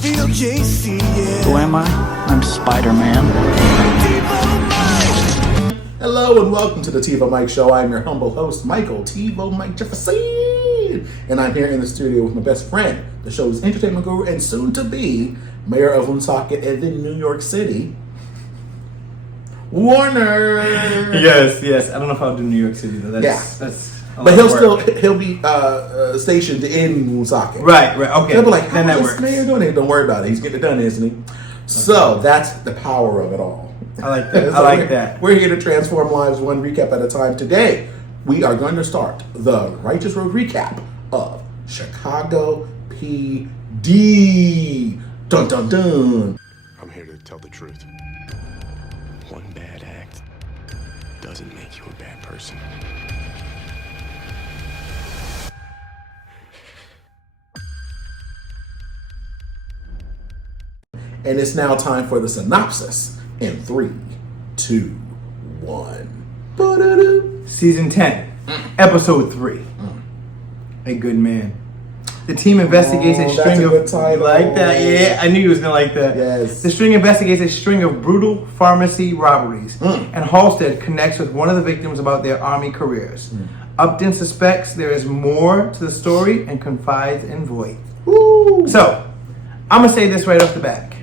Who am I? I'm Spider-Man. Hello and welcome to the TiVoMike Show. I'm your humble host, Michael TiVoMike Jefferson. And I'm here in the studio with my best friend, the show's entertainment guru and soon-to-be mayor of Woonsocket and then New York City, Warner. Yes. I don't know if I'll do New York City though. That's but he'll be stationed in Woonsocket. Right. Okay. He'll be like, then how that is works. mayor doing it? Don't worry about it. He's getting it done, isn't he? Okay. So that's the power of it all. I like that. I like that. We're here to transform lives one recap at a time. Today, we are going to start the Righteous Road recap of Chicago PD. Dun dun dun. I'm here to tell the truth. One bad act doesn't make you a bad person. And it's now time for the synopsis in 3, 2, 1. Ba-da-doo. Season 10, Episode 3. A Good Man. The team investigates a string of... Good title. You like that? Yeah, I knew you was going to like that. Yes. The string investigates a string of brutal pharmacy robberies, and Halstead connects with one of the victims about their army careers. Upton suspects there is more to the story and confides in Voight. So, I'm going to say this right off the back.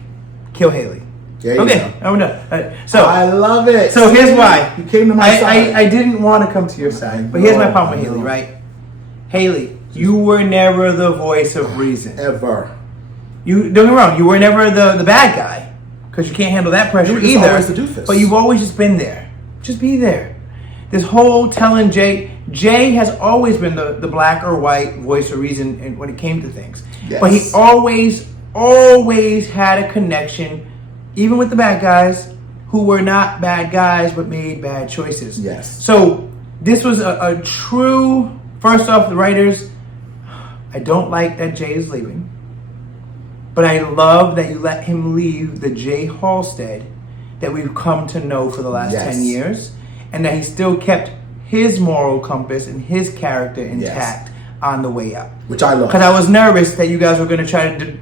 Kill Hailey. Okay, I'm done. Right. So I love it. So here's why. You came to my side. I didn't want to come to your side, but here's my problem with Hailey, right? Hailey, you were never the voice of reason. Ever. You don't get me wrong. You were never the bad guy because you can't handle that pressure You either. always the doofus. But you've always just been there. Just be there. This whole telling Jay has always been the black or white voice of reason when it came to things. Yes. But he always had a connection, even with the bad guys who were not bad guys but made bad choices. Yes. So this was a true, first off, the writers, I don't like that Jay is leaving, but I love that you let him leave the Jay Halstead that we've come to know for the last 10 years, and that he still kept his moral compass and his character intact on the way out. Which I love. Because I was nervous that you guys were going to try to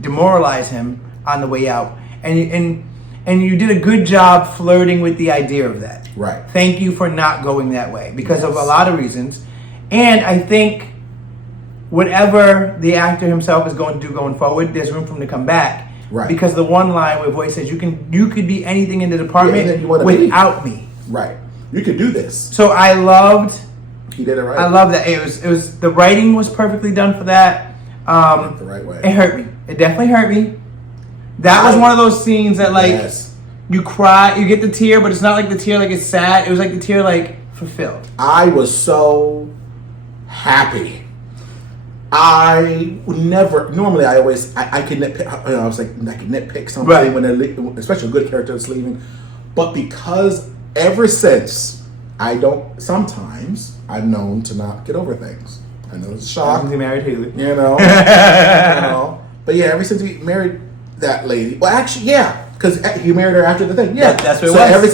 demoralize him on the way out. And you did a good job flirting with the idea of that. Right. Thank you for not going that way because of a lot of reasons. And I think whatever the actor himself is going to do going forward, there's room for him to come back. Right. Because the one line where Voight says, you could be anything in the department without me. Right. You could do this. So I loved... He did it right. I love that. It was the writing was perfectly done for that. The right way. It hurt me. It definitely hurt me. That was one of those scenes that you cry, you get the tear, but it's not like the tear like it's sad. It was like the tear like fulfilled. I was so happy. I never normally I can nitpick. I was like I can nitpick something when especially a good character that's leaving, but because ever since sometimes I'm known to not get over things. I know it's a shock. He married Hailey. You know. But yeah, ever since he married that lady. Well, actually, yeah, because he married her after the thing. Yeah, that's what it was. So ever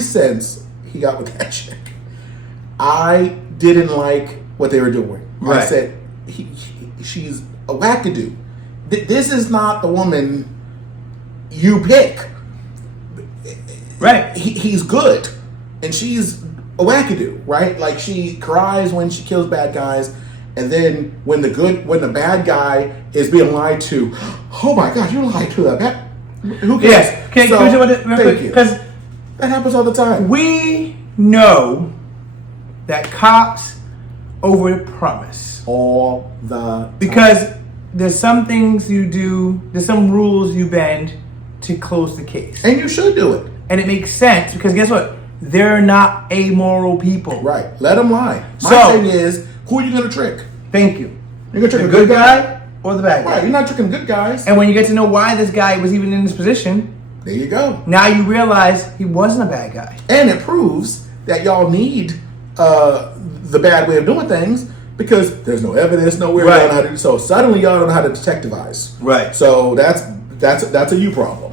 since he got with that chick, I didn't like what they were doing. Right. I said she's a wackadoo. This is not the woman you pick. Right. He's good, and she's a wackadoo, right? Like she cries when she kills bad guys, and then when the bad guy is being lied to, oh my God, you lied to that bad. Who cares? Yes. Can we do it real quick? Because that happens all the time. We know that cops overpromise All the time. because there's some things you do, there's some rules you bend to close the case, and you should do it. and it makes sense because guess what? They're not amoral people. Right. Let them lie. My thing is, who are you going to trick? Thank you. You're going to trick The a good guy or the bad guy? Right. You're not tricking good guys. And when you get to know why this guy was even in this position, There you go. now you realize he wasn't a bad guy. And it proves that y'all need the bad way of doing things because there's no evidence, nowhere Right. y'all know how to do. So suddenly y'all don't know how to detectivize. Right. So that's a you problem.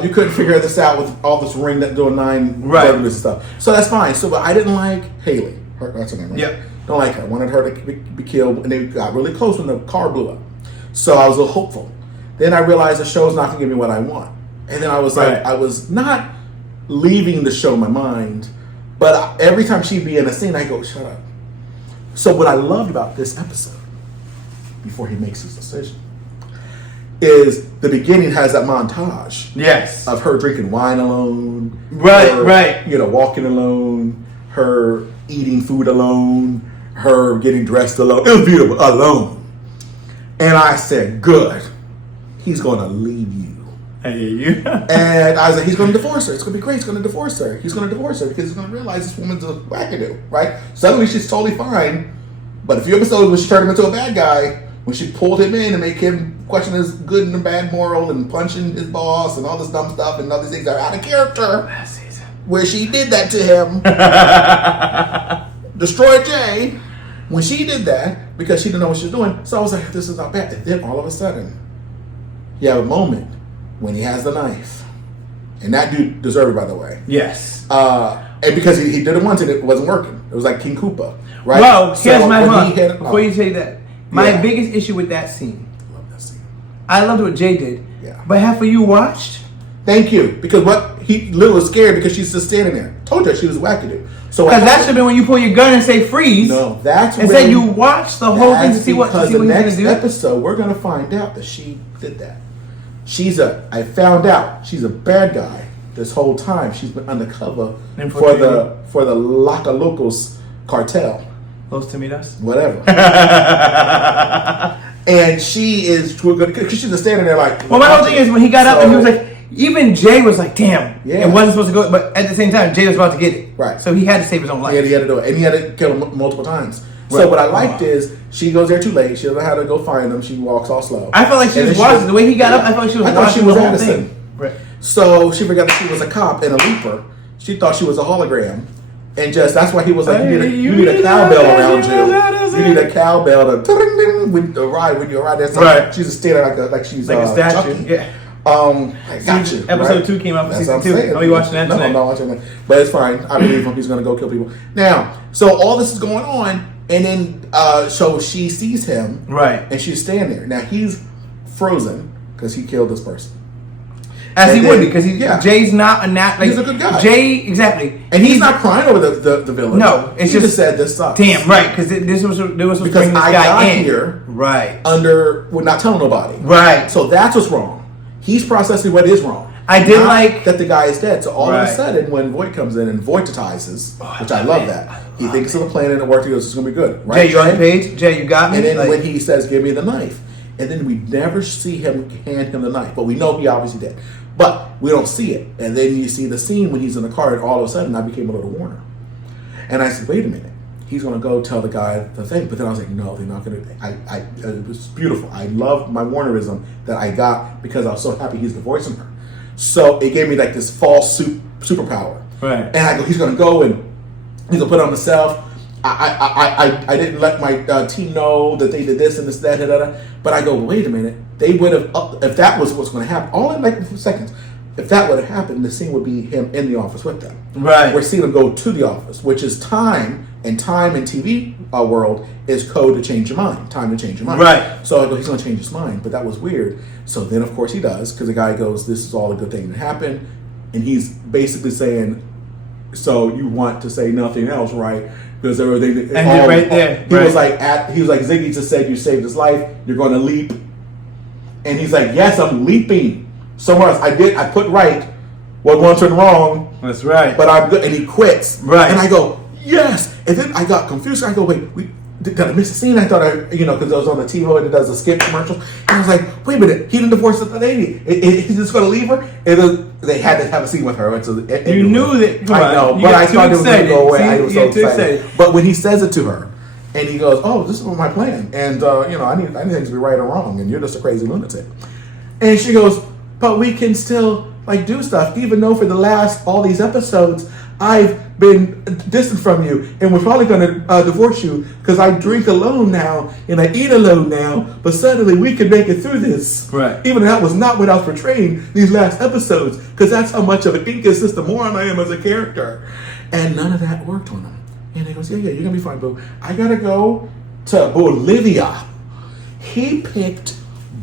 You couldn't figure this out with all this ring that doing 9 burglars and stuff. So that's fine. So, but I didn't like Hailey. That's her name, right? Yep. Don't like her. Wanted her to be killed, and they got really close when the car blew up. So I was a little hopeful. Then I realized the show's not going to give me what I want. And then I was like, I was not leaving the show in my mind, but every time she'd be in a scene, I go, shut up. So what I loved about this episode, before he makes his decision, is the beginning has that montage. Yes. Of her drinking wine alone. Right. You know, walking alone. Her eating food alone. Her getting dressed alone. It was beautiful. Alone. And I said, good. He's going to leave you. I hear you. And I was like, he's going to divorce her. It's going to be great. He's going to divorce her. He's going to divorce her because he's going to realize this woman's a wackadoo, right? Suddenly she's totally fine. But a few episodes when she turned him into a bad guy, when she pulled him in and make him question his good and bad moral and punching his boss and all this dumb stuff and all these things that are out of character. Last season. Where she did that to him. Destroyed Jay. When she did that, because she didn't know what she was doing, so I was like, this is not bad. And then all of a sudden, you have a moment when he has the knife. And that dude deserved it, by the way. Yes. And because he did it once and it wasn't working. It was like King Koopa, right? Well, here's So my when point. he had- Before you say that, my biggest issue with that scene, I love that scene. I loved what Jay did. Yeah. But half of you watched? Thank you. Because what he little was scared because she's just standing there. Told her she was a wackadoo. So Because that should have been when you pull your gun and say freeze. No, that's and when say you watched the whole thing to see what because he's the going next to do. episode we're going to find out that she did that. I found out she's a bad guy this whole time. She's been undercover for the Loca Locos cartel. Los Tomatoes? Whatever. And she is because she's just standing there like. Well, my whole thing is when he got up and he was like, even Jay was like, damn, it wasn't supposed to go, but at the same time, Jay was about to get it. Right. So he had to save his own life. Yeah, he had to do it. And he had to kill him multiple times. Right. So what I liked is she goes there too late. She doesn't know how to go find him. She walks all slow. I felt like she And was then watching. The way he got up, I felt like she was watching the whole Addison. thing. Right. So she forgot that she was a cop and a leaper. She thought she was a hologram. And that's why he was like, you need a cowbell around you. You need a cowbell to when you ride there. So right. She's just standing like she's like a statue. Chucky. Yeah. I got you. Episode 2 came out for season 2. Are you watching that tonight? No, I'm not watching that. But it's fine. I believe him. He's going to go kill people. Now, so all this is going on, and then so she sees him. Right. And she's standing there. Now, he's frozen because he killed this person. As and he would, because Jay's not like, he's a good guy. Jay, exactly. And he's not crying over the villain. No, it's he just said this sucks. Damn, right, because this was supposed to bring this I guy got in. here right. we're not telling nobody. Right. So that's what's wrong. He's processing what is wrong. I did like that the guy is dead. So all of a sudden, when Voight comes in and Voightitizes, which I love that, he thinks of the plan and it works. He goes, "It's going to be good." Right? Jay, you on the page? Jay, you got me. And then when he says, "Give me the knife," and then we never see him hand him the knife, but we know he obviously did. But we don't see it. And then you see the scene when he's in the car, and all of a sudden, I became a little Warner. And I said, "Wait a minute." He's going to go tell the guy the thing. But then I was like, no, they're not going to. It was beautiful. I love my Warnerism that I got because I was so happy he's divorcing her. So it gave me like this false superpower. Right. And I go, he's going to go and he's going to put it on himself. I didn't let my team know that they did this and this, that. But I go, wait a minute. They would have, if that was what's going to happen, all in like a few seconds. If that would have happened, the scene would be him in the office with them. Right. We're seeing him go to the office, which is time in TV world is code to change your mind. Time to change your mind. Right. So I go, he's going to change his mind, but that was weird. So then, of course, he does because the guy goes, "This is all a good thing that happened," and he's basically saying, "So you want to say nothing else, right?" Because everything. And right there, he was like, Ziggy just said you saved his life. You're going to leap, and he's like, "Yes, I'm leaping somewhere else. I put right what once went wrong. That's right. But I'm good." And he quits. Right. And I go, yes. And then I got confused. I go, wait, did I miss a scene? I thought because I was on the TiVo and it does a skip commercial. And I was like, wait a minute, he didn't divorce the lady. He's just going to leave her? And they had to have a scene with her. You knew that. I know, but I thought it was going to go away. I was so excited. But when he says it to her, and he goes, "Oh, this is my plan. And, I need things to be right or wrong. And you're just a crazy lunatic." And she goes, "But we can still do stuff, even though for the last all these episodes I've been distant from you, and we're probably going to divorce you because I drink alone now and I eat alone now. But suddenly we can make it through this, right? Even though that was not what I was portraying these last episodes, because that's how much of an inconsistent moron I am as a character." And none of that worked on him. And he goes, yeah, you're gonna be fine, boo. I gotta go to Bolivia. He picked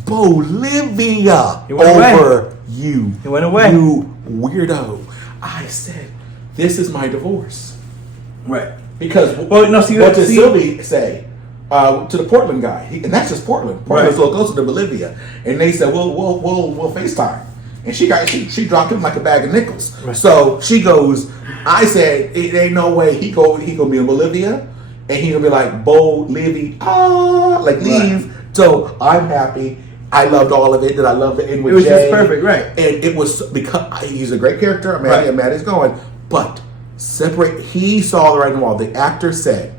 Bolivia over you. He went away. You weirdo. I said, this is my divorce. Right. Because what does Sylvie say to the Portland guy? And that's just Portland. Portland's a little closer to Bolivia. And they said, we'll FaceTime. And she dropped him like a bag of nickels. Right. So she goes, I said, it ain't no way he gonna be in Bolivia and he gonna be like Bolivia, leave. Right. So I'm happy. I loved all of it. That I loved the end with Jay. It was just perfect, right? And it was because he's a great character. I'm mad he's going, but he saw the writing on the wall. The actor said,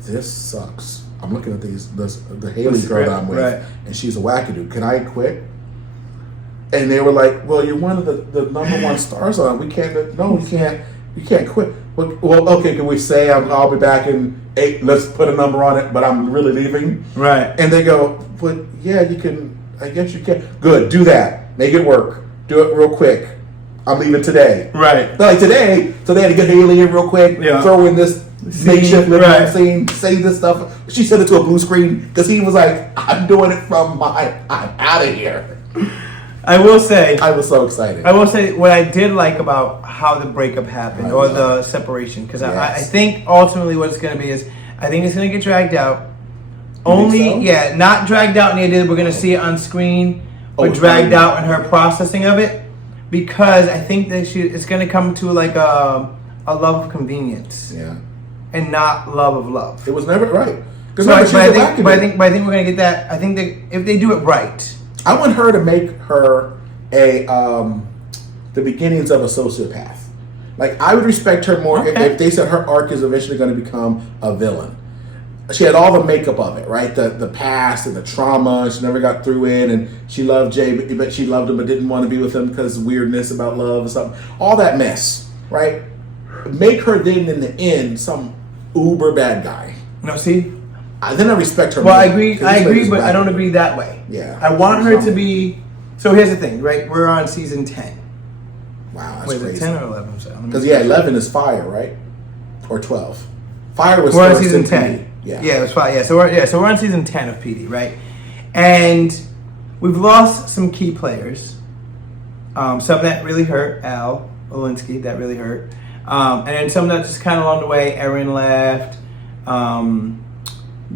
"This sucks." I'm looking at the Hailey girl that I'm with, and she's a wackadoo. Can I quit? And they were like, "Well, you're one of the number one stars on. We can't. No, you can't. You can't quit." Well, okay. Can we say I'll be back in 8? Let's put a number on it, but I'm really leaving. Right. And they go, "But yeah, you can. I guess you can. Good. Do that. Make it work. Do it real quick. I'm leaving today." Right. But like today, so they had to get Hailey in real quick. Yeah. Throw in this makeshift living room scene. Say this stuff. She sent it to a blue screen because he was like, "I'm doing it from I'm out of here." I will say, I was so excited. I will say what I did like about how the breakup happened or the separation, because I think ultimately what it's going to be is I think it's going to get dragged out. Not dragged out in the idea that we're going to see it on screen, but dragged out in her processing of it, because I think that it's going to come to like a love of convenience, and not love of love. It was never right. But I think we're going to get that. I think that if they do it right. I want her to make her the beginnings of a sociopath. Like, I would respect her more if they said her arc is eventually going to become a villain. She had all the makeup of it, right? The past and the trauma. She never got through it, and she loved Jay, but she loved him but didn't want to be with him because of weirdness about love or something. All that mess, right? Make her then in the end some uber bad guy. No, see? Then I respect her. Well, I agree, but I don't agree that way. Yeah. I want her to be... So here's the thing, right? We're on season 10. Wow, that's crazy. 10 or 11? Because, 11 is Fire, right? Or 12. Fire was... We're on season 10. Yeah, it was Fire. Yeah, so we're on season 10 of PD, right? And we've lost some key players. Some that really hurt. Al Olinsky, that really hurt. And then some that just kind of along the way. Erin left.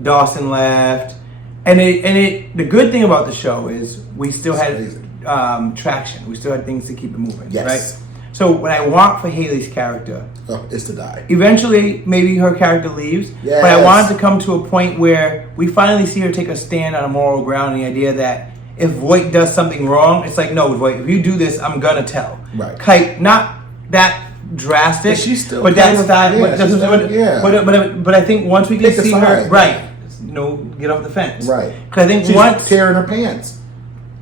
Dawson left, and the good thing about the show is we still had traction. We still had things to keep it moving. Yes. Right. So what I want for Hailey's character is to die. Eventually, maybe her character leaves, but I want it to come to a point where we finally see her take a stand on a moral ground. And the idea that if Voight does something wrong, it's like, no, Voight, if you do this, I'm gonna tell. Right. Kite, not that drastic, but she's still. But that's style. But I think once we can see her, right, get off the fence, right? Because I think she's once tearing her pants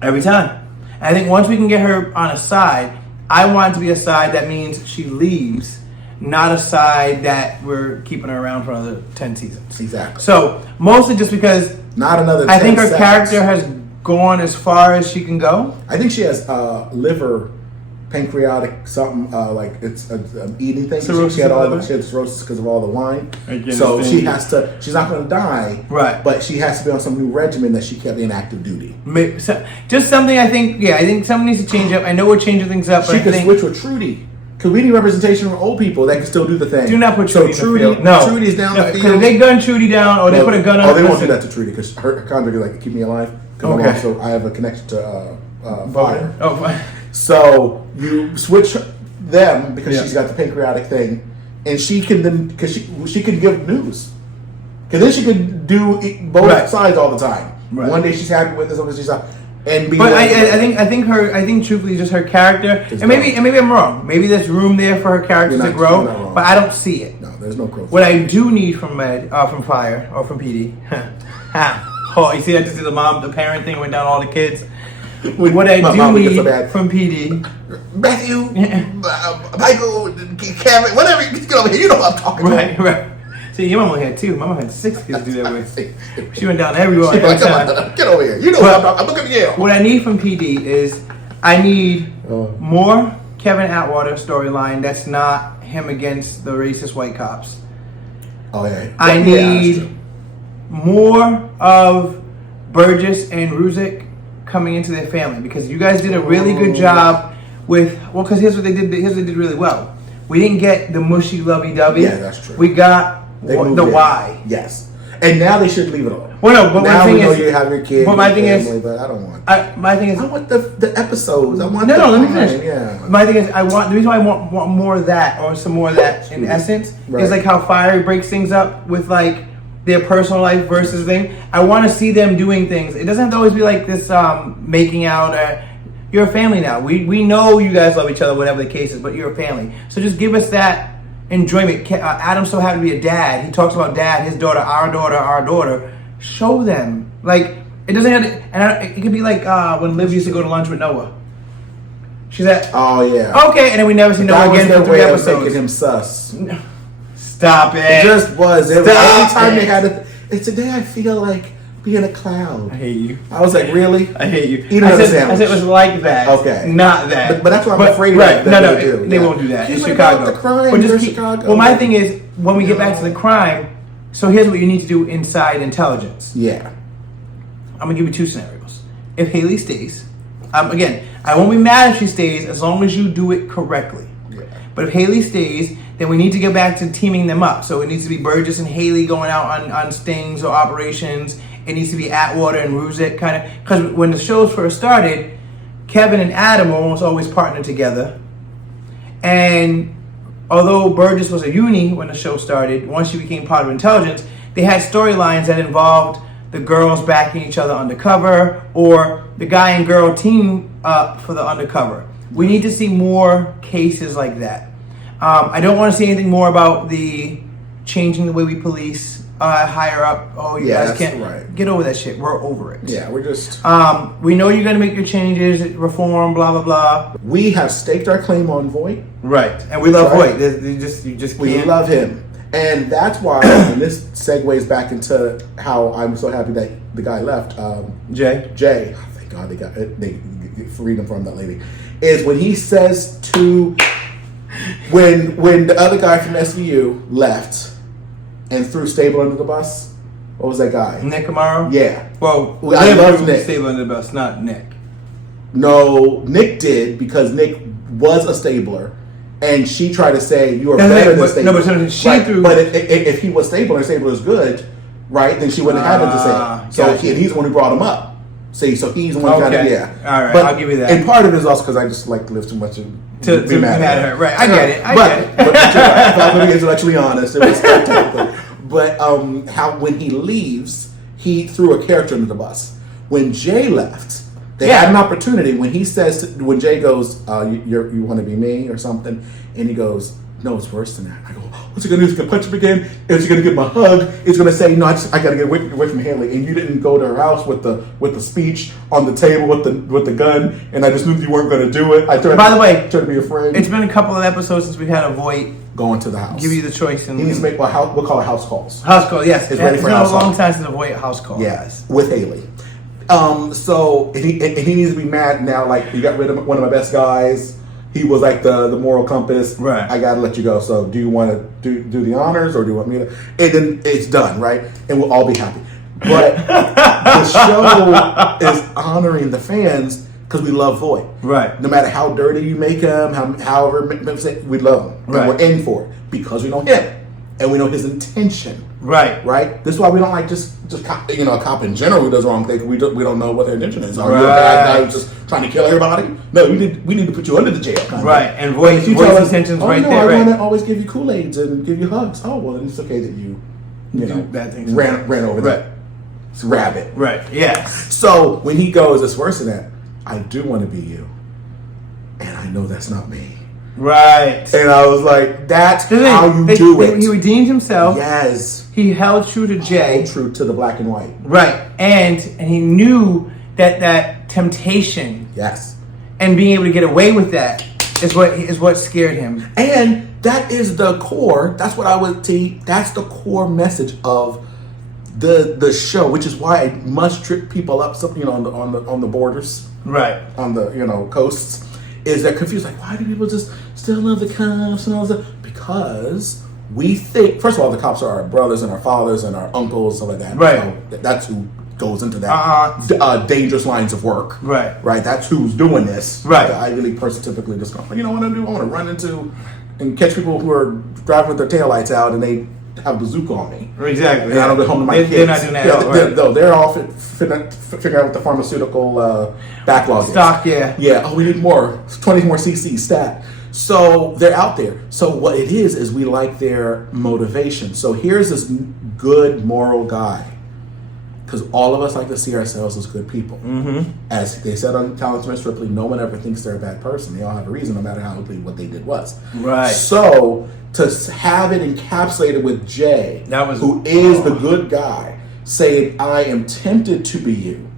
every time. I think once we can get her on a side, I want it to be a side that means she leaves, not a side that we're keeping her around for another 10 seasons. Exactly. So mostly just because not another. 10 I think her seconds. Character has gone as far as she can go. I think she has liver. Pancreatic something like it's an eating thing. She had cirrhosis because of all the wine. So she has to. She's not going to die, right? But she has to be on some new regimen that she kept in active duty. Just something I think. Yeah, I think something needs to change up. I know we're changing things up. She could switch with Trudy because we need representation for old people that can still do the thing. Do not put Trudy. So Trudy, no, Trudy's down the field. If they gun Trudy down, or they put a gun on. Oh, they won't do that to Trudy because her contract is like keep me alive. Because I have a connection to fire. Oh, fine. So you switch them because she's got the pancreatic thing, and she can then because she can give news because then she can do both sides all the time. Right. One day she's happy with this, other day she's not, and be. But I think truthfully, just her character, and maybe I'm wrong. Maybe there's room there for her character to grow, but I don't see it. No, there's no growth. What I do need from from Fire or from PD. Oh, you see, I just did the parent thing, went down all the kids. What I do need from PD, Matthew, Michael, Kevin, whatever, get over here. You know what I'm talking about. Right. See, your mama had 2. Mama had 6 kids to do that with. She went down everywhere. Get over here. You know what I'm talking about. Look at me. What I need from PD is I need more Kevin Atwater storyline that's not him against the racist white cops. Oh yeah. I Yeah, need that's true. more of Burgess and Ruzek coming into their family, because you guys did a really good job with, because here's what they did. Here's what they did really well. We didn't get the mushy lovey-dovey. Yeah, that's true. We got They the moved it. why. Yes. And now they should leave it on. Well, no, but now my thing we know is, you have your kids. but my thing family, is, but I don't want. my thing is, I want the episodes. I want. no, the let me time, finish. Yeah. My thing is, the reason why I want more of that, or some more of that in essence, Right. is like how Fiery breaks things up with like their personal life versus thing. I want to see them doing things. It doesn't have to always be like this making out. You're a family now. We know you guys love each other, whatever the case is, but you're a family. So just give us that enjoyment. Adam's so happy to be a dad. He talks about dad, his daughter, our daughter, our daughter. Show them. Like, it doesn't have to, and it could be like when Liv used to go to lunch with Noah. She's at, Oh yeah. okay, and then we never see Noah again for 3 episodes. Making him sus. Stop it. It just was. Every Stop time it. they had it's today I feel like being a clown. I hate you. I was like, really? I hate you. Eat another I sandwich. said it was like that. Okay. Not that. But that's what I'm afraid right. of. That No, they do. they Yeah. won't do that. She's It's like, Chicago. "About the crime, But you're keep, Chicago." well, my thing is, when we get back to the crime, so here's what you need to do inside intelligence. Yeah. I'm gonna give you 2 scenarios. If Hailey stays, again, I won't be mad if she stays as long as you do it correctly. Yeah. But if Hailey stays, then we need to get back to teaming them up. So it needs to be Burgess and Hailey going out on stings or operations. It needs to be Atwater and Ruzek kind of, because when the shows first started, Kevin and Adam were almost always partnered together. And although Burgess was a uni when the show started, once she became part of intelligence, they had storylines that involved the girls backing each other undercover, or the guy and girl team up for the undercover. We need to see more cases like that. I don't want to see anything more about the changing the way we police higher up. Oh, you Yeah, guys can't right. get over that shit. We're over it. Yeah, we're just. We know you're going to make your changes, reform, blah blah blah. We have staked our claim on Voight. Right, and we love Right. Voight. You just We can't. love him. And that's why, and this segues back into how I'm so happy that the guy left. Jay. Jay, oh, thank God they freed him from that lady. Is when he says to when the other guy from SVU left and threw Stable under the bus. What was that guy? Nick Amaro? Yeah. Well, I Liv love threw Nick. Stable under the bus, not Nick. No, Nick did because Nick was a stabler, and she tried to say you are No, better no, than but- Stabler. no, but she right. threw- But if he was Stabler and Stabler is good, right? Then she wouldn't have had him to say. So gotcha. he's the one who brought him up. See, so he's the one kind of Okay. yeah. All right, but, I'll give you that. And part of it is also because I just like to live too much and To be mad at her. Right, I get it. I but, get it. but you're right. If I'm going to be intellectually honest, it was technical. But how when he leaves, he threw a character under the bus. When Jay left, they had an opportunity. When he says, when Jay goes, you want to be me or something, and he goes, no, it's worse than that. I go, what's he going to do? He's going to punch him again? Is he going to give him a hug? He's going to say, no, I got to get away from Hailey. And you didn't go to her house with the speech on the table with the gun, and I just knew you weren't going to do it. By the way, turned to be afraid. It's been a couple of episodes since we've had a Voight Going to the house. give you the choice. He needs to make we'll call it house calls. House call, yes. It's ready for been house a long call. time since a Voight house call. Yes, with Hailey. So and he needs to be mad now. Like, you got rid of one of my best guys. He was like the moral compass. Right. I gotta let you go. So do you want to do the honors, or do you want me to? And then it's done, right? And we'll all be happy. But the show is honoring the fans because we love Voight. Right. No matter how dirty you make him, however we love him. And Right. we're in for it because we know him and we know his intention. Right. Right. This is why we don't like just cop, a cop in general who does wrong things. We don't know what their intention is. Are you a bad guy who's just trying to kill everybody? No, we need to put you under the jail. Kind of Right. thing. And But if you Voight's tell us, intentions oh, right no, there. I Right. want to always give you Kool-Aids and give you hugs. Oh well, then it's okay that you Do know bad things. ran over Right. that rabbit. Right. Yes. So when he goes, it's worse than that. I do want to be you, and I know that's not me. Right. And I was like, that's how you do it. He redeemed himself. Yes. He held true to Jay. Hold true to the black and white. Right. And he knew that temptation Yes. and being able to get away with that is what scared him. And that is the core. That's what I would say. That's the core message of the show, which is why it must trip people up. Something on the borders, Right. on the coasts, is they're confused. Like, why do people just still love the cops and all that? Because we think, first of all, the cops are our brothers and our fathers and our uncles, stuff like that. Right. So that's who goes into that dangerous lines of work. Right. Right. That's who's doing this. Right. The Ivy League person typically just goes, you know what I do? I want to run into and catch people who are driving with their taillights out and they have a bazooka on me. Exactly. And I don't get home to my kids. They're not doing that at all. Right. They're all figuring out what the pharmaceutical backlog Stock, is. Yeah. Oh, we need more. 20 more CC stat. So they're out there. So what it is we like their motivation. So here's this good moral guy. Because all of us like to see ourselves as good people. Mm-hmm. As they said on Talented Miss Ripley, no one ever thinks they're a bad person. They all have a reason, no matter how ugly what they did was. Right. So to have it encapsulated with Jay, who is the good guy, saying, I am tempted to be you,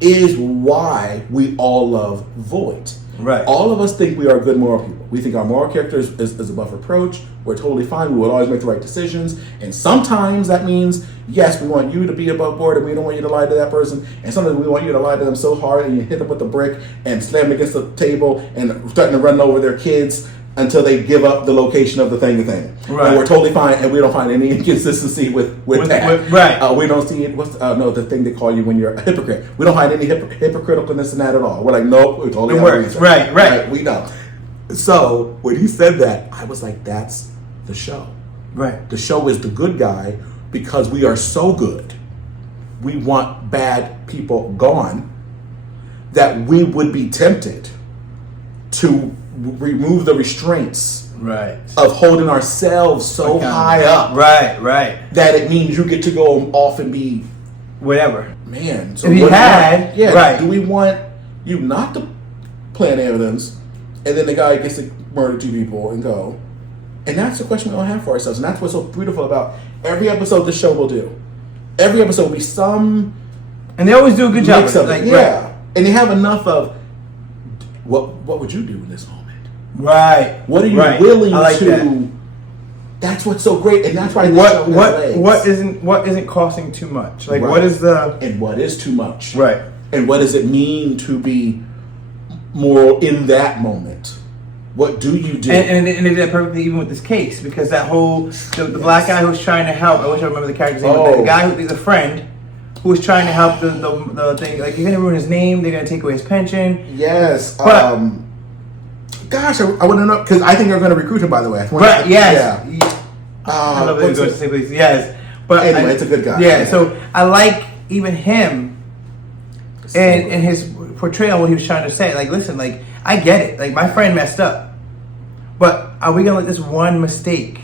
is why we all love Voight. Right. All of us think we are good moral people. We think our moral character is above reproach. We're totally fine. We will always make the right decisions. And sometimes that means, yes, we want you to be above board and we don't want you to lie to that person. And sometimes we want you to lie to them so hard and you hit them with a brick and slam them against the table and starting to run over their kids until they give up the location of the thing. Right. And we're totally fine, and we don't find any inconsistency with that. Right. We don't see it. The thing they call you when you're a hypocrite. We don't find any hypocriticalness in that at all. We're like, nope, we totally works. Right. We know. So when he said that, I was like, that's the show. Right. The show is the good guy because we are so good. We want bad people gone that we would be tempted to remove the restraints of holding ourselves so high up that it means you get to go off and be whatever. Man, so if he had, do we want you not to plan evidence and then the guy gets to murder 2 people and go? And that's the question we all have for ourselves, and that's what's so beautiful about every episode this show will do. Every episode will be some, and they always do a good job. And they have enough of what would you do in this moment? Right. What are you willing to? That's what's so great, and that's why what isn't costing too much? Like what is and what is too much? Right. And what does it mean to be moral in that moment? What do you do? And they did that perfectly even with this case, because that whole the black guy who was trying to help. I wish I remember the character's name. But the guy who's a friend who was trying to help the thing. Like, you're gonna ruin his name. They're gonna take away his pension. Yes. But, gosh, I want to know, because I think they're going to recruit him. By the way, yes. Yeah. I love that he goes to say please. Yes. But anyway, it's a good guy. Yeah. So I like even him and his portrayal. What he was trying to say. Like, listen. Like, I get it. Like, my friend messed up, but are we gonna let this one mistake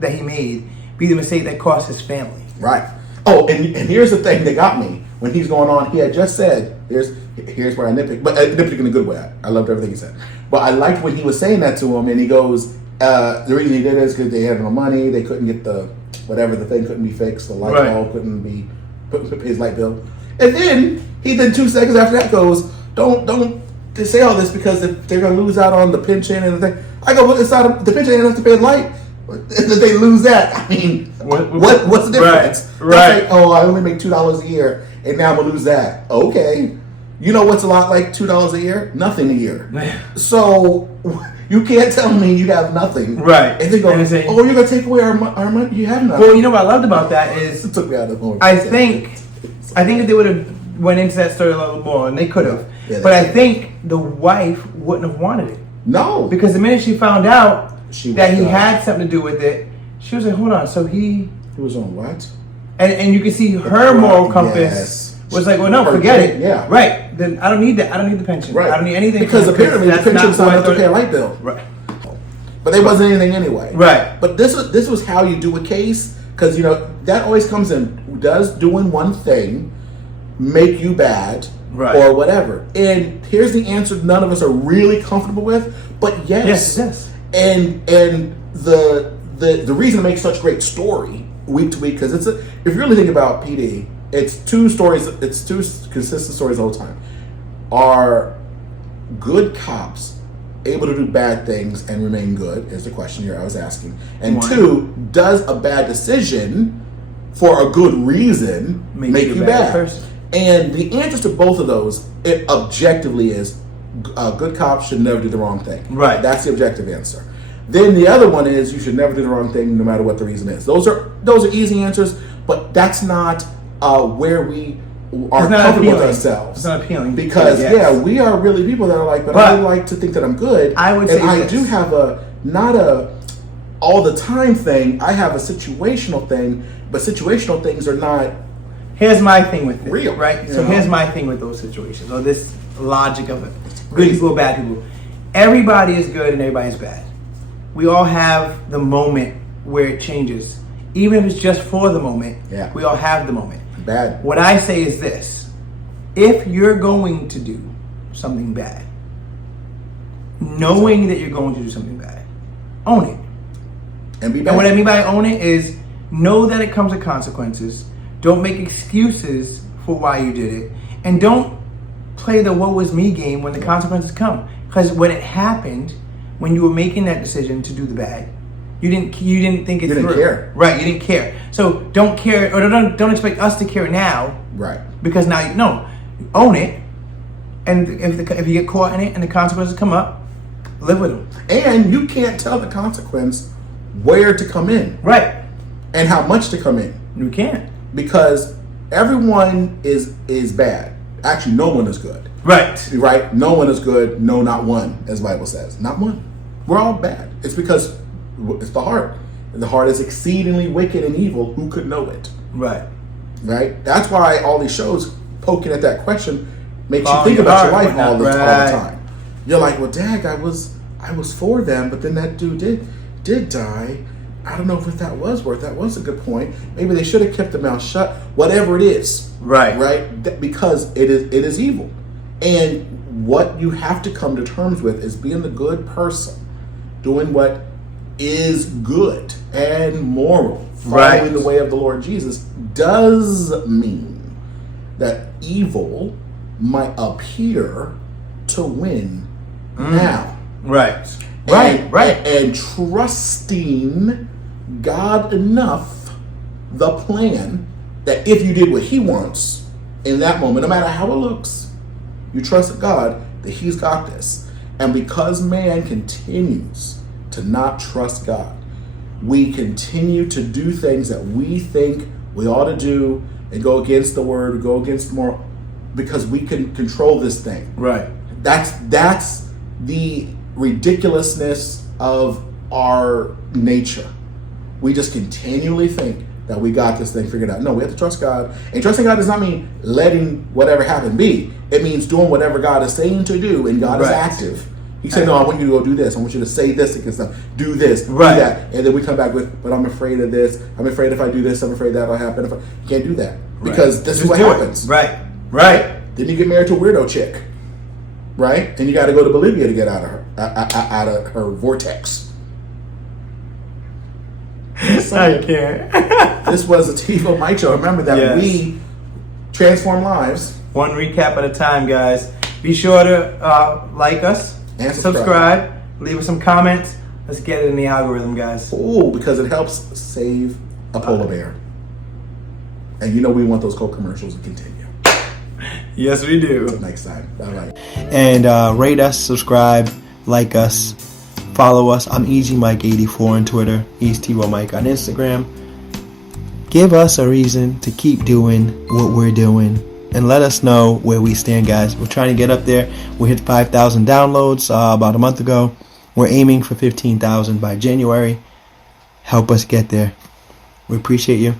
that he made be the mistake that cost his family? Right. Oh, and here's the thing that got me when he's going on. He had just said, here's where I nitpick, but nitpick in a good way. I loved everything he said. But I liked when he was saying that to him, and he goes, the reason he did it is because they had no money. They couldn't get the thing couldn't be fixed. The light bulb couldn't be put his light bill. And then he 2 seconds after that goes, don't say all this because they're going to lose out on the pension and the thing. I go, inside of the pension, they don't have to pay the light. If they lose that, I mean, what's the difference? Right. Like, oh, I only make $2 a year, and now I'm going to lose that. Okay. You know what's a lot like $2 a year? Nothing a year. So you can't tell me you have nothing. Right. And they go, you're going to take away our money? You have nothing. Well, you know what I loved about that is, it took me out of the phone. I think if they would have went into that story a little more, and they could have. Yeah, but I think the wife wouldn't have wanted it. No. Because the minute she found out that he had something to do with it, she was like, hold on, so he was on what? And you can see her moral compass was like, well, no, forget it. Yeah. Right. Then I don't need that. I don't need the pension. Right. I don't need anything. Because apparently the pension's not enough to pay a light bill. Right. But there wasn't anything anyway. Right. But this was how you do a case, because that always comes in. Does doing one thing make you bad? Right. Or whatever. And here's the answer none of us are really comfortable with, but yes. Yes. And the reason it makes such great story week to week, because if you really think about PD, it's 2 stories, it's 2 consistent stories the whole time. Are good cops able to do bad things and remain good, is the question here I was asking. And 2, does a bad decision for a good reason make you bad? Person. And the answer to both of those, it objectively is, good cops should never do the wrong thing. Right. That's the objective answer. Then the other one is you should never do the wrong thing no matter what the reason is. Those are easy answers, but that's not where we are comfortable with ourselves. It's not appealing. Because we are really people that are like, but I like to think that I'm good. I would say I do have not a all the time thing. I have a situational thing, but situational things are not. Here's my thing with it, real, right? So here's my thing with those situations, or this logic of it. Good people or bad people. Everybody is good and everybody's bad. We all have the moment where it changes. Even if it's just for the moment, we all have the moment. Bad. What I say is this. If you're going to do something bad, knowing that you're going to do something bad, own it. And be bad. And what I mean by own it is know that it comes with consequences. Don't make excuses for why you did it. And don't play the woe is me game when the consequences come. Because when it happened, when you were making that decision to do the bad, you didn't think it through. You didn't care. Right, you didn't care. So don't care, or don't expect us to care now. Right. Because now own it. And if you get caught in it and the consequences come up, live with them. And you can't tell the consequence where to come in. Right. And how much to come in. You can't. Because everyone is bad. Actually, no one is good. Right. Right? No one is good. No, not one, as the Bible says. Not one. We're all bad. It's because it's the heart. And the heart is exceedingly wicked and evil. Who could know it? Right. Right? That's why all these shows poking at that question makes you think about your life all the time. You're like, well, dag, I was for them, but then that dude did die. I don't know if that was worth. That was a good point. Maybe they should have kept their mouth shut. Whatever it is, right? Because it is evil, and what you have to come to terms with is being the good person, doing what is good and moral, following the way of the Lord Jesus does mean that evil might appear to win now. Right. And trusting God enough, the plan, that if you did what he wants in that moment, no matter how it looks, you trust God that he's got this. And because man continues to not trust God, we continue to do things that we think we ought to do and go against the word, go against moral, because we can control this thing. Right. That's the ridiculousness of our nature. We just continually think that we got this thing figured out. No, we have to trust God. And trusting God does not mean letting whatever happen be. It means doing whatever God is saying to do, and God is active. He said, no, I want you to go do this. I want you to say this against them. Do this, do that. And then we come back with, but I'm afraid of this. I'm afraid if I do this, I'm afraid that'll happen. You can't do that. Because this is what happens. Right. Then you get married to a weirdo chick. Right? And you got to go to Bolivia to get out of her vortex. I can't. This was a TiVoMike Show. Remember that we transform lives. One recap at a time, guys. Be sure to like us and subscribe. Leave us some comments. Let's get it in the algorithm, guys. Ooh, because it helps save a polar bear. And you know we want those Coke commercials to continue. Yes, we do. Until next time. Bye-bye. And rate us, subscribe, like us, follow us. I'm EasyMike84 on Twitter. He's TiVoMike on Instagram. Give us a reason to keep doing what we're doing. And let us know where we stand, guys. We're trying to get up there. We hit 5,000 downloads about a month ago. We're aiming for 15,000 by January. Help us get there. We appreciate you.